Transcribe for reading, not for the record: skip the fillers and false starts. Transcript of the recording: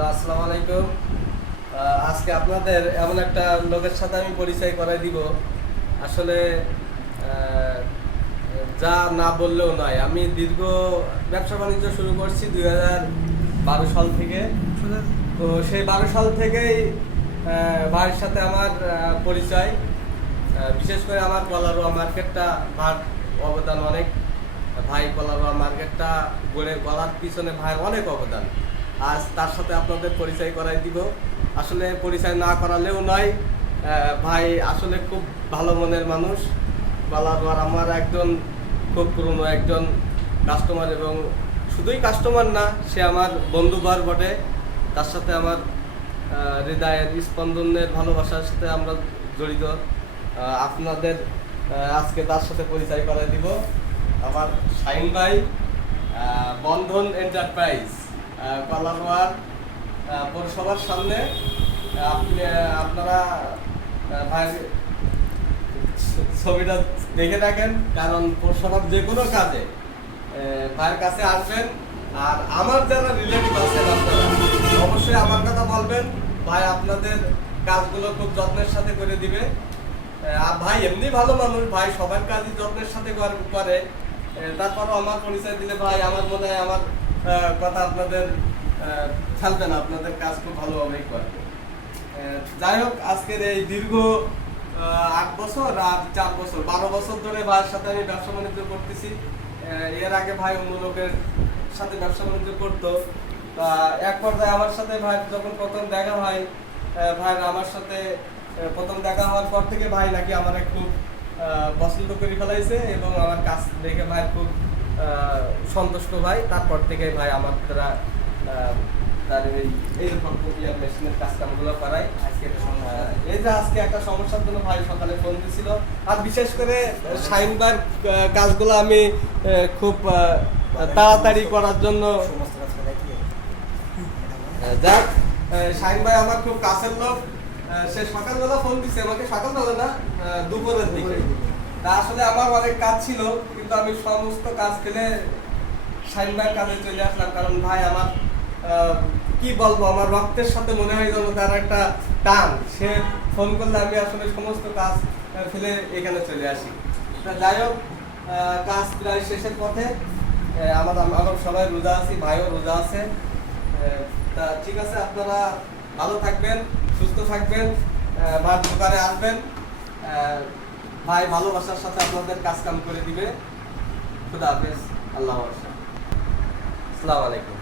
Hello, আসসালামু আলাইকুম। আজকে আপনাদের এমন একটা লোকের সাথে আমি পরিচয় করাই দিব। আসলে আহ, যা না বললেও নয়, আমি দীর্ঘ ব্যবসা বাণিজ্য শুরু করছি 2012 সাল থেকে। তো সেই 12 সাল থেকেই ভাইয়ের সাথে আমার পরিচয়। বিশেষ করে আমার কলারোয়া মার্কেটটা ভার অবদান অনেক। ভাই কলারোয়া মার্কেটটা গড়ে গড়ার পিছনে ভাইয়ের অনেক অবদান। আজ তার সাথে আপনাদের পরিচয় করাই দিব। আসলে পরিচয় না করালেও নয়, ভাই আসলে খুব ভালো মনের মানুষ। কলারোয়ার আমার একজন খুব পুরনো একজন কাস্টমার, এবং শুধুই কাস্টমার না, সে আমার বন্ধুবার বটে। তার সাথে আমার হৃদয়ের স্পন্দনের ভালোবাসার সাথে আমরা জড়িত। আপনাদের আজকে তার সাথে পরিচয় করাই দিব। আমার শাহিন ভাই, বন্ধন এন্টারপ্রাইজ, কলারোয়ার পৌরসভার সামনে। আপনারা ভাইয়ের ছবিটা দেখে থাকেন, কারণ পৌরসভার যে কোনো কাজে ভাইয়ের কাছে আসবেন। আর আমার যারা রিলেটিভ আছেন, আপনারা অবশ্যই আমার কথা বলবেন। ভাই আপনাদের কাজগুলো খুব যত্নের সাথে করে দিবে। আর ভাই এমনি ভালো মানুষ, ভাই সবার কাজই যত্নের সাথে করে। তারপরও আমার পরিচয় দিলে ভাই আমার মনে হয় আমার কথা আপনাদের ফেলবে না, আপনাদের কাজ খুব ভালোভাবেই করবে। যাই হোক, আজকের এই দীর্ঘ 8 বছর আর 4 বছর 12 বছর ধরে ভাইয়ের সাথে আমি ব্যবসা বাণিজ্য করতেছি। এর আগে ভাই অন্য লোকের সাথে ব্যবসা বাণিজ্য করতো। এক পর্যায়ে আমার সাথে ভাই যখন প্রথম দেখা হয়, ভাইয়ের আমার সাথে প্রথম দেখা হওয়ার পর থেকে ভাই নাকি আমার খুব পছন্দ করে ফেলাইছে, এবং আমার কাজ দেখে ভাই খুব সন্তুষ্ট। ভাই তারপর থেকে ভাই আমার দ্বারা তার এইরকম প্রক্রিয়া মেশিনের কাজকামগুলো করাই। এই যে আজকে একটা সমস্যার জন্য ভাই সকালে ফোন দিছিল। আর বিশেষ করে শাহিন ভাইয়ের কাজগুলো আমি খুব তাড়াতাড়ি করার জন্য, যাক, শাহিন ভাই আমার খুব কাছের লোক। সে সকালবেলা ফোন দিচ্ছে আমাকে, সকালবেলা না, দুপুরের দিকে। তা আসলে আমার অনেক কাজ ছিল, কিন্তু আমি সমস্ত কাজ ফেলে শাহিন ভাইয়ের কাজে চলে আসলাম। কারণ ভাই আমার কি বলবো, আমার রক্তের সাথে মনে হয় যেন তার একটা টান। সে ফোন করলে আমি আসলে সমস্ত কাজ ফেলে এখানে চলে আসি। তা যাই হোক, কাজ প্রায় শেষের পথে। আমার সবাই রোজা আছি, ভাইও রোজা আছে। তা ঠিক আছে, আপনারা ভালো থাকবেন, সুস্থ থাকবেন, ভাইয়ের দোকানে আসবেন। ভাই ভালোবাসার সাথে আপনাদের কাজ কাম করে দিবে। খুদা হাফেজ, আল্লাহ হাফেজ, আসসালামু আলাইকুম।